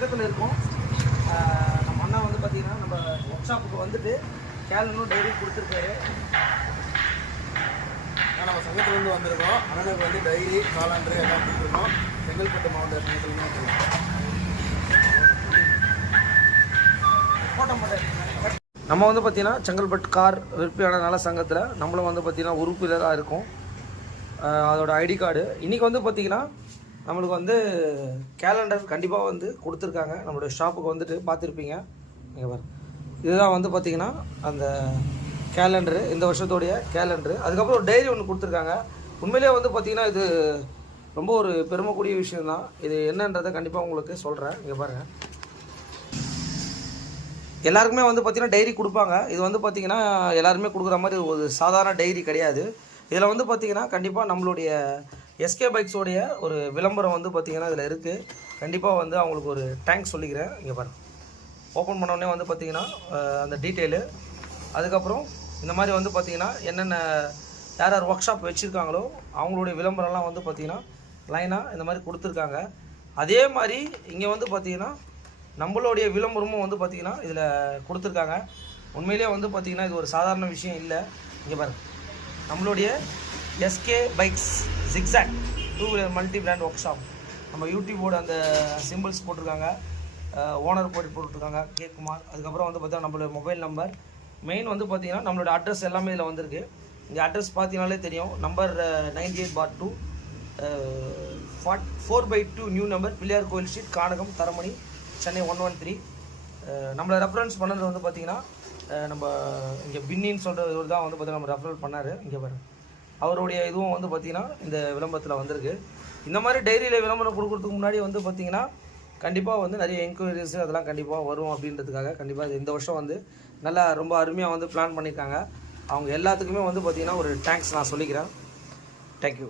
சங்கத்தில் இருக்கோம். நம்ம அண்ணா வந்து பார்த்திங்கன்னா நம்ம ஒர்க் ஷாப்புக்கு வந்துட்டு கேலண்டும் டைரி கொடுத்துருக்காரு. நம்ம சங்கத்துலேருந்து வந்திருக்கோம். அண்ணனுக்கு வந்து டைரி காலண்டரு எல்லாம் கொடுத்துருக்கோம். செங்கல்பட்டு மாவட்ட சங்கத்துலேருந்து வந்துருக்கோம். நம்ம வந்து பார்த்திங்கன்னா செங்கல்பட்டு கார் விற்பனையாளர் நல சங்கத்தில் நம்மளும் வந்து பார்த்திங்கன்னா உறுப்பினராக இருக்கும். அதோட ஐடி கார்டு இன்றைக்கி வந்து பார்த்திங்கன்னா நம்மளுக்கு வந்து கேலண்டர் கண்டிப்பாக வந்து கொடுத்துருக்காங்க. நம்மளுடைய ஷாப்புக்கு வந்துட்டு பார்த்துருப்பீங்க. நீங்கள் பாரு, இதுதான் வந்து பார்த்திங்கன்னா அந்த கேலண்டரு, இந்த வருஷத்தோடைய கேலண்டரு. அதுக்கப்புறம் ஒரு டைரி ஒன்று கொடுத்துருக்காங்க. உண்மையிலே வந்து பார்த்திங்கன்னா இது ரொம்ப ஒரு பெருமைக்கூடிய விஷயந்தான். இது என்னன்றதை கண்டிப்பாக உங்களுக்கு சொல்கிறேன். இங்கே பாருங்கள், எல்லாருக்குமே வந்து பார்த்திங்கன்னா டைரி கொடுப்பாங்க. இது வந்து பார்த்திங்கன்னா எல்லாருமே கொடுக்குற மாதிரி ஒரு சாதாரண டைரி கிடையாது. இதில் வந்து பார்த்திங்கன்னா கண்டிப்பாக நம்மளுடைய எஸ்கே பைக்ஸோடைய ஒரு விளம்பரம் வந்து பார்த்திங்கன்னா இதில் இருக்குது. கண்டிப்பாக வந்து அவங்களுக்கு ஒரு தேங்க்ஸ் சொல்லிக்கிறேன். இங்கே பாருங்கள், ஓப்பன் பண்ணோடனே வந்து பார்த்திங்கன்னா அந்த டீட்டெயிலு, அதுக்கப்புறம் இந்த மாதிரி வந்து பார்த்திங்கன்னா என்னென்ன யார் யார் ஒர்க் ஷாப் வச்சுருக்காங்களோ அவங்களுடைய விளம்பரம்லாம் வந்து பார்த்திங்கன்னா லைனாக இந்த மாதிரி கொடுத்துருக்காங்க. அதே மாதிரி இங்கே வந்து பார்த்திங்கன்னா நம்மளுடைய விளம்பரமும் வந்து பார்த்திங்கன்னா இதில் கொடுத்துருக்காங்க. உண்மையிலே வந்து பார்த்திங்கன்னா இது ஒரு சாதாரண விஷயம் இல்லை. இங்கே பாருங்கள், நம்மளுடைய SK bikes zigzag 2 wheeler multi brand work shop, நம்ம யூடியூபோட அந்த சிம்பிள்ஸ் போட்டிருக்காங்க, ஓனர் போட்டிருக்காங்க கே குமார். அதுக்கப்புறம் வந்து பார்த்தீங்கன்னா நம்மளோட மொபைல் நம்பர், மெயின் வந்து பார்த்திங்கன்னா நம்மளோட அட்ரஸ் எல்லாமே இதில் வந்திருக்கு. இந்த அட்ரஸ் பார்த்தீங்கனாலே தெரியும். நம்பர் 98/2 4/2 நியூ நம்பர், பிள்ளையார் கோயில் ஸ்ட்ரீட், கானகம், தரமணி, சென்னை 113. நம்மளை ரெஃபரன்ஸ் பண்ணது வந்து பார்த்திங்கன்னா நம்ம இங்கே பின்னின்னு சொல்கிற இவர் தான் வந்து பார்த்திங்கன்னா நம்ம ரெஃபரல் பண்ணார். இங்கே பாருங்கள், அவருடைய இதுவும் வந்து பார்த்திங்கன்னா இந்த விளம்பரத்தில் வந்திருக்கு. இந்த மாதிரி டைரியில் விளம்பரம் கொடுக்குறதுக்கு முன்னாடி வந்து பார்த்திங்கன்னா கண்டிப்பாக வந்து நிறைய என்கொயரிஸ் அதெல்லாம் கண்டிப்பாக வரும் அப்படின்றதுக்காக கண்டிப்பாக இந்த வருஷம் வந்து நல்லா ரொம்ப அருமையாக வந்து பிளான் பண்ணியிருக்காங்க. அவங்க எல்லாத்துக்குமே வந்து பார்த்திங்கன்னா ஒரு தேங்க்ஸ் நான் சொல்லிக்கிறேன். தேங்க்யூ.